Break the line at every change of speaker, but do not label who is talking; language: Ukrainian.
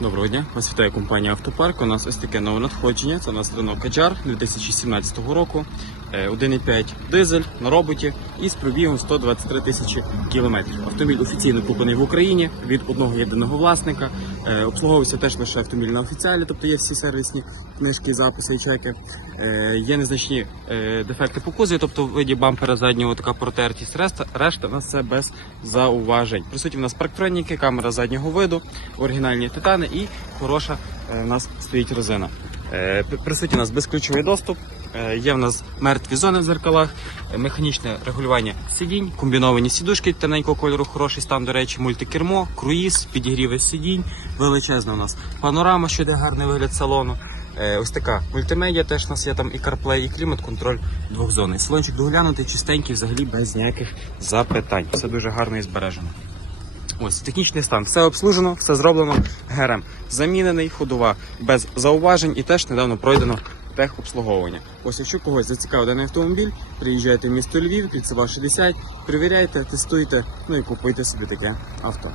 Доброго дня, вас вітає компанія Автопарк. У нас ось таке нове надходження. Це у нас Renault Kadjar 2017 року. Е, 1,5 дизель на роботі і з пробігом 123 тисячі кілометрів. Автомобіль офіційно куплений в Україні від одного єдиного власника. Е, Обслуговується теж лише автомобіль на офіціалі, тобто є всі сервісні книжки, записи і чеки. Е, Є незначні е, дефекти по кузові, тобто в виді бампера заднього така протертість. Решта, решта у нас це без зауважень. Присутні в нас парктроніки, камера заднього виду, оригінальні титани і хороша у нас стоїть резина. П- Присутній у нас безключовий доступ. Є в нас мертві зони в зеркалах, механічне регулювання сидінь, комбіновані сідушки темненького кольору, хороший стан, до речі, мультикермо, круїз, підігріви сидінь, величезна у нас панорама, що дає гарний вигляд салону. Е, Ось така мультимедіа, теж у нас є там і CarPlay, і клімат-контроль двохзонний. Салончик доглянутий, чистенький, взагалі без ніяких запитань. Все дуже гарно і збережено. Ось технічний стан, все обслужено, все зроблено. ГРМ замінений, ходова без зауважень і теж недавно пройдено техобслуговування. Ось якщо когось зацікавив даний автомобіль, приїжджайте в місто Львів, кільцева 60, перевіряйте, тестуйте, ну і купуйте собі таке авто.